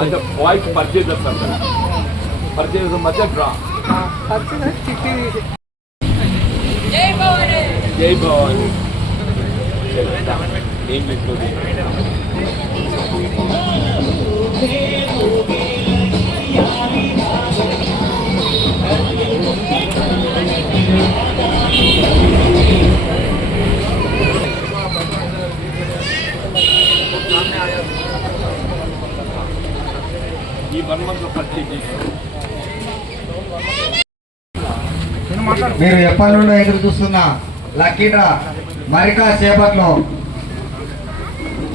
అంటే boys purchase చేస్తారు purchase మధ్య డ్రా జై భవాని ఇంగ్లీష్లో ఈ 1 month పర్చేజ్ చేశారు. మీరు ఎప్పటి నుండి ఎదురు చూస్తున్న లక్కీ డ్రా మరికా సేపట్లో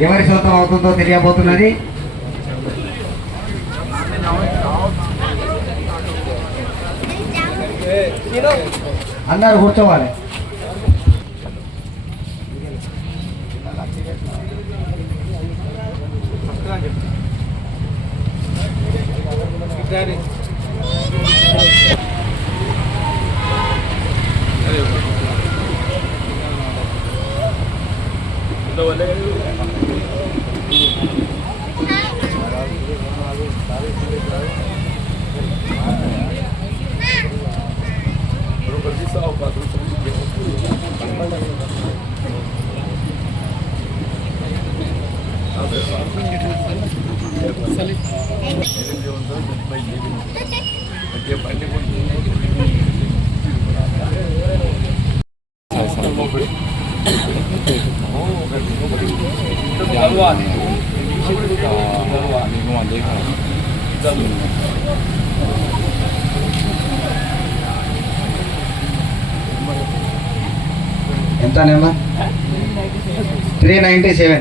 ఎవరి సొంతం అవుతుందో తెలియబోతున్నది. అందరు కూర్చోవాలి. ఎంత నెంబర్ 397.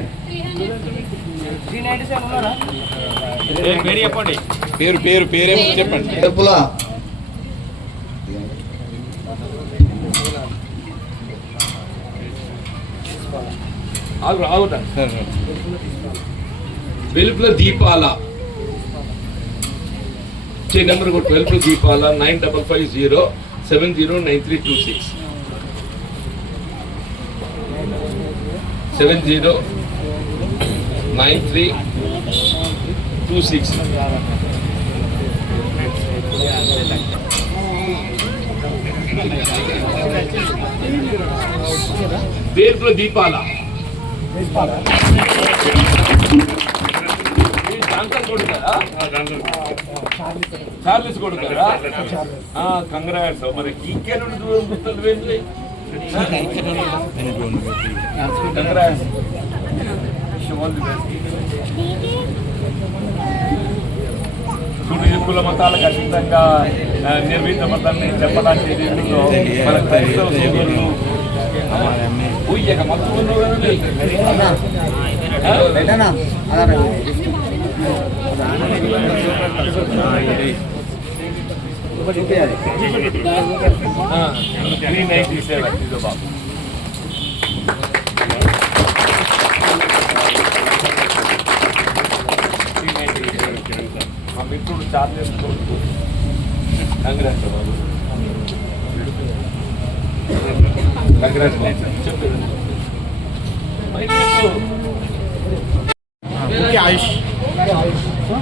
పేరు పేరు పేరేమో చెప్పండి. డబ్బులా వెలుపుల దీపాల నెంబర్ కూడా వెలుపుల దీపాల 9550709326 709326. వెలుపుల దీపాల చార్లెస్ కొడుతారా? కంగ్రాట్స్. మరి ఇంకేనా దూరం గుర్తుంది వెళ్ళి కంగ్రాట్స్. చూడు, కుల మతాలకు అతీతంగా నిర్వీత మతాన్ని చెప్పడానికి మన క్రైస్తవ సోదరులు ఉయ్యక మత్తు మా మిత్రుడు చార్లెస్ కొడుకు. కంగ్రాట్స్ బాబు, కంగ్రాట్స్ బాబు. చెప్పండి.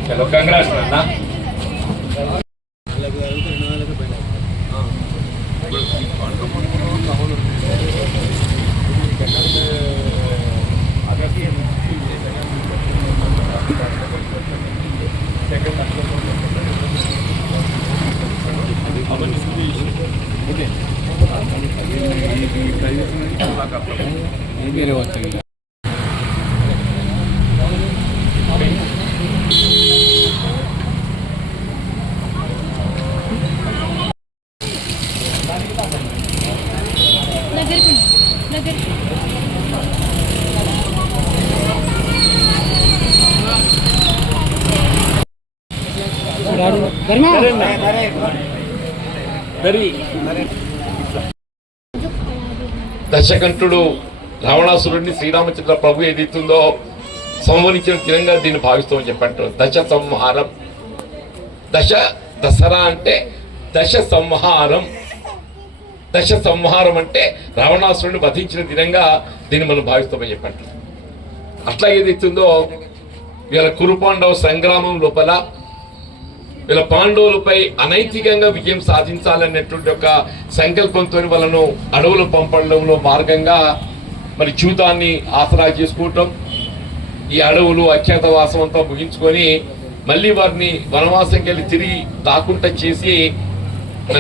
చలో కంగ్రాట్స్ అన్నా. मेरे దశకంఠుడు రావణాసురుడిని శ్రీరామచంద్ర ప్రభు ఏదైతుందో సంహరించిన దినంగా దీన్ని భావిస్తామని చెప్పంటారు. దశ సంహారం, దసరా అంటే దశ సంహారం. దశ సంహారం అంటే రావణాసురుడిని వధించిన దినంగా దీన్ని మనం భావిస్తామని చెప్పంటారు. అట్లా ఏదైతుందో వీళ్ళ కురుపాండవ సంగ్రామం లోపల వీళ్ళ పాండవులపై అనైతికంగా విజయం సాధించాలనేటువంటి ఒక సంకల్పంతో వాళ్ళను అడవులు పంపడంలో మార్గంగా మరి జూదాన్ని ఆసరా చేసుకోవటం, ఈ అడవులు అజ్ఞాతవాసం అంతా ముగించుకొని మళ్ళీ వారిని వనవాసంకి వెళ్ళి తిరిగి దాకుంటా చేసి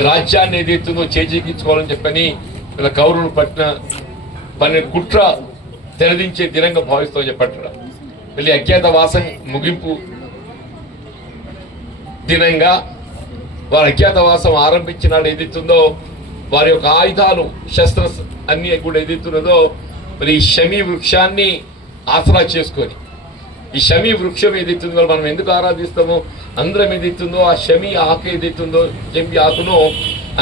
రాజ్యాన్ని ఏదైతుందో చేజిక్కించుకోవాలని చెప్పని వీళ్ళ కౌరవులు పని కుట్ర తెరదించే దినంగా భావిస్తామని చెప్పట్టు. మళ్ళీ అజ్ఞాతవాసం ముగింపు దినంగా వారి అజ్ఞాతవాసం ఆరంభించినాడు ఏదైతుందో వారి యొక్క ఆయుధాలు శస్త్ర అన్ని కూడా ఏదైతున్నదో మరి ఈ శమీ వృక్షాన్ని ఆసరా చేసుకొని, ఈ శమీ వృక్షం ఏదైతుందో మనం ఎందుకు ఆరాధిస్తామో, అందరం ఏదైతుందో ఆ శమీ ఆకు ఏదైతుందో జంబి ఆకును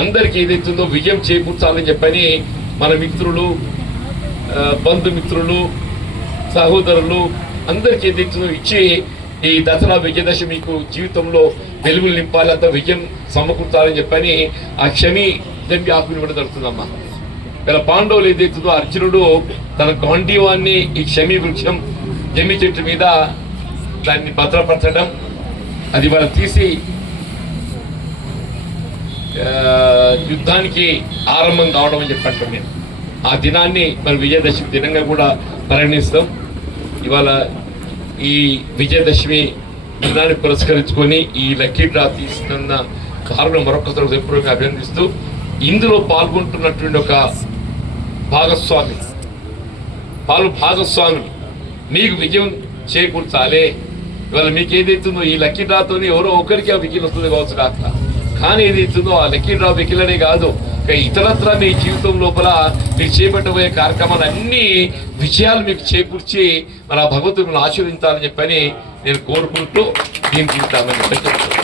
అందరికి ఏదైతుందో విజయం చేకూర్చాలని చెప్పని మన మిత్రులు, బంధుమిత్రులు, సహోదరులు అందరికి ఏదైతుందో ఇచ్చి ఈ దసరా విజయదశమి మీకు జీవితంలో వెలుగులు నింపాలి, అంత విజయం సమకూర్చాలని చెప్పని ఆ క్షమి జంబి ఆకుని కూడా జరుగుతుందమ్మా. వీళ్ళ పాండవులు ఏదైతుందో అర్జునుడు తన గాంధీవాన్ని ఈ క్షమి వృక్షం జమ్మి చెట్టు మీద దాన్ని భద్రపరచడం, అది వాళ్ళు తీసి యుద్ధానికి ఆరంభం కావడం అని చెప్పంటాం. నేను ఆ దినాన్ని మరి విజయదశమి దినంగా కూడా పరిగణిస్తాం. ఇవాళ ఈ విజయదశమి దినాన్ని పురస్కరించుకొని ఈ లక్కీ డ్రా తీస్తున్న కారణం మరొకసారి హృదయపూర్వకంగా అభినందిస్తూ, ఇందులో పాల్గొంటున్నటువంటి ఒక భాగస్వామి మీకు విజయం చేకూర్చాలి. ఇవాళ మీకు ఏదైతుందో ఈ లక్కీ డ్రాతో ఎవరో ఒకరికి ఆ వికిల్ వస్తుంది కావచ్చు కాక, కానీ ఏదైతుందో ఆ లక్కీ డ్రా వికిలనే కాదు, ఇతరత్ర మీ జీవితం లోపల మీరు చేపట్టబోయే కార్యక్రమాలు అన్ని విజయాలు మీకు చేకూర్చి మన భగవంతుని ఆశీర్వదించాలని చెప్పని నేను కోరుకుంటూ దీన్ని తీస్తామని చెప్పి